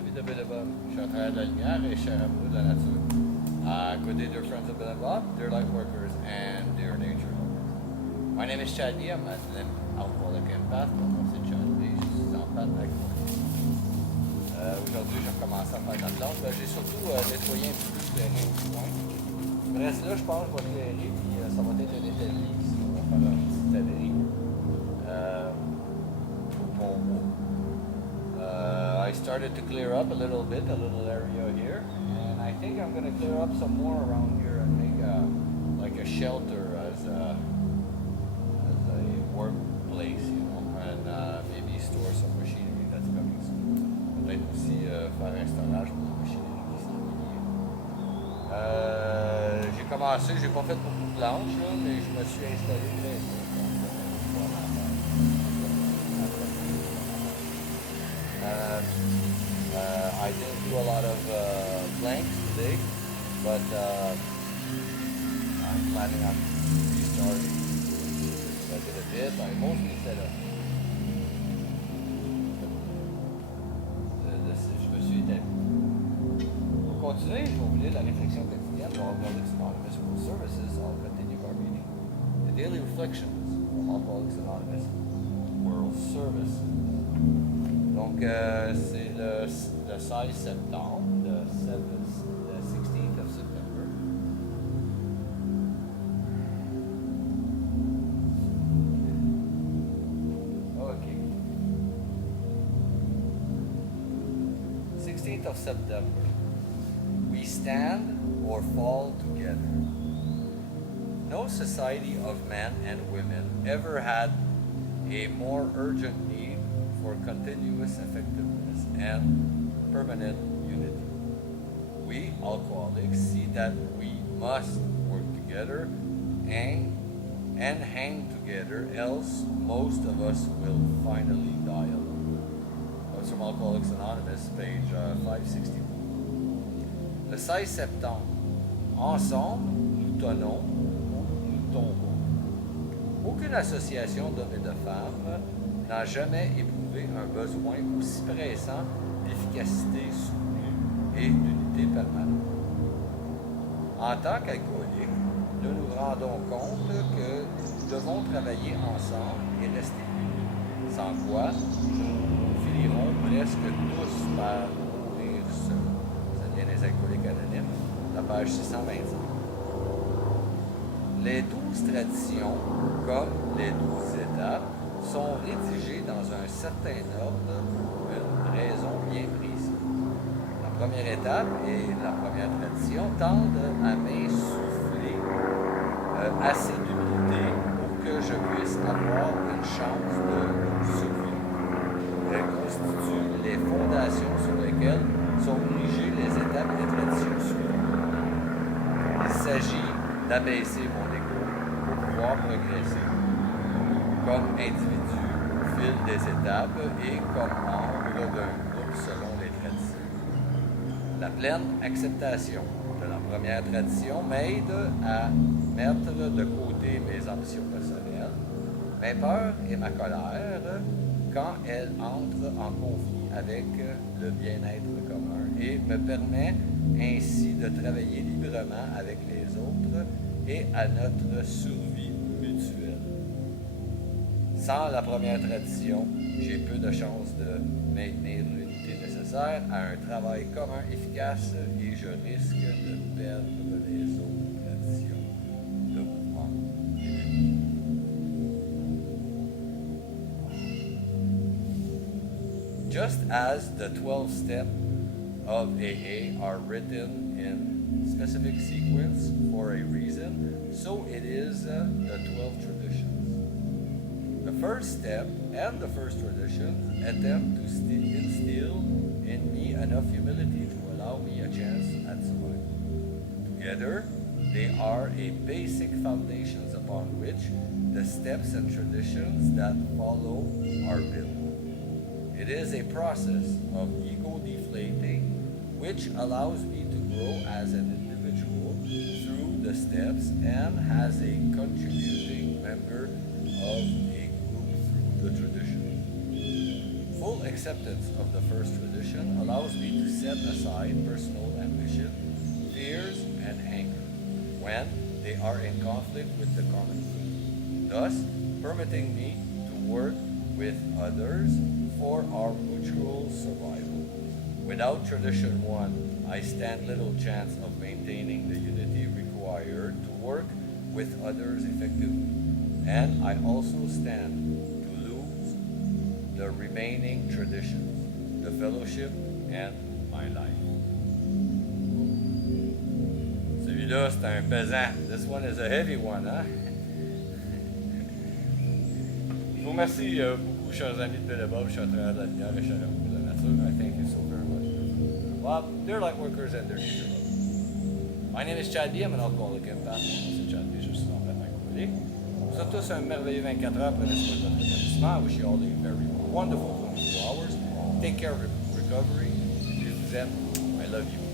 la vie de Billabong. Je suis à travers de la lumière et je suis amoureux de la nature. Good day, dear friends of Billabong, dear light workers, and dear nature lovers. My name is Chad Lee. I'm an alcoholic empath. Mon nom c'est Chad Lee. Je suis empathe avec moi. Aujourd'hui, je vais commencer à faire de la plante. J'ai surtout nettoyé un petit peu le terrain au point. Je reste là, je pense que je vais éclairer, puis ça va être un établi ici. On va faire un petit abri pour mon bois. I started to clear up a little area here, and I think I'm going to clear up some more around here and make like a shelter as a workplace, you know, and maybe store some machinery that's coming soon. Peut-être aussi faire un storage pour la machinerie qui s'en vient. J'ai commencé, j'ai pas fait beaucoup de planches, là, mais je me suis installé très bien. I didn't do a lot of planks today, but I'm planning on restarting. I did a bit, I mostly set up. Je me suis établi. Pour continuer, je vais vous lire la réflexion quotidienne de Alcooliques Anonymes for Services. I'll continue our reading. The Daily Reflections from Alcooliques Anonymes World Services. Donc, c'est le 16 septembre, le 16th of September. Okay. 16th of September. We stand or fall together. No society of men and women ever had a more urgent need for continuous effectiveness and permanent unity. We alcoholics see that we must work together and hang together, else most of us will finally die alone. That's from Alcoholics Anonymous, page 561. Le 16 septembre, ensemble, nous tenons ou nous tombons. Aucune association d'hommes et de femmes n'a jamais éprouvé un besoin aussi pressant d'efficacité soutenue et d'unité permanente. En tant qu'alcooliques, nous nous rendons compte que nous devons travailler ensemble et rester unis, sans quoi nous finirons presque tous par mourir seuls. Ça vient des Alcooliques Anonymes, la page 625. Les 12 traditions, comme les 12 étapes, sont rédigées dans un certain ordre pour une raison bien précise. La première étape et la première tradition tendent à m'insuffler assez d'humilité pour que je puisse avoir une chance de survivre. Elles constituent les fondations sur lesquelles sont érigées les étapes et les traditions suivantes. Il s'agit d'abaisser mon ego pour pouvoir progresser. Comme individu au fil des étapes et comme membre d'un groupe selon les traditions. La pleine acceptation de la première tradition m'aide à mettre de côté mes ambitions personnelles, mes peurs et ma colère quand elles entrent en conflit avec le bien-être commun et me permet ainsi de travailler librement avec les autres et à notre survie mutuelle. Sans la première tradition, j'ai peu de chances de maintenir l'unité nécessaire à un travail commun efficace et je risque de perdre les autres traditions de mouvement. Just as the 12 steps of AA are written in specific sequence for a reason, so it is the 12 traditions. The first step and the first tradition attempt to instill in me enough humility to allow me a chance at survival. Together, they are a basic foundations upon which the steps and traditions that follow are built. It is a process of ego deflating which allows me to grow as an individual through the steps and as a contributing member of a group through the tradition. Full acceptance of the first tradition allows me to set aside personal ambition, fears, and anger when they are in conflict with the common good, thus permitting me to work with others for our mutual survival. Without tradition 1, I stand little chance of maintaining the unity required to work with others effectively, and I also stand to lose the remaining traditions, the fellowship, and my life. Celui-là, c'est un pesant. This one is a heavy one, hein? Je vous remercie beaucoup, chers amis de Bellebop. Je suis à travers de la lumière et chaleur de la nature. I thank you so very much. Well, they're light workers and they're nature lovers. My name is Chad B. I'm an alcoholic empath. C'est Chad B. Je suis en fait alcoolique. Vous êtes tous un merveilleux 24 heures. Prenez soin de votre rétablissement. I wish you all a very wonderful 24 hours. Take care of recovery. Je vous aime. I love you.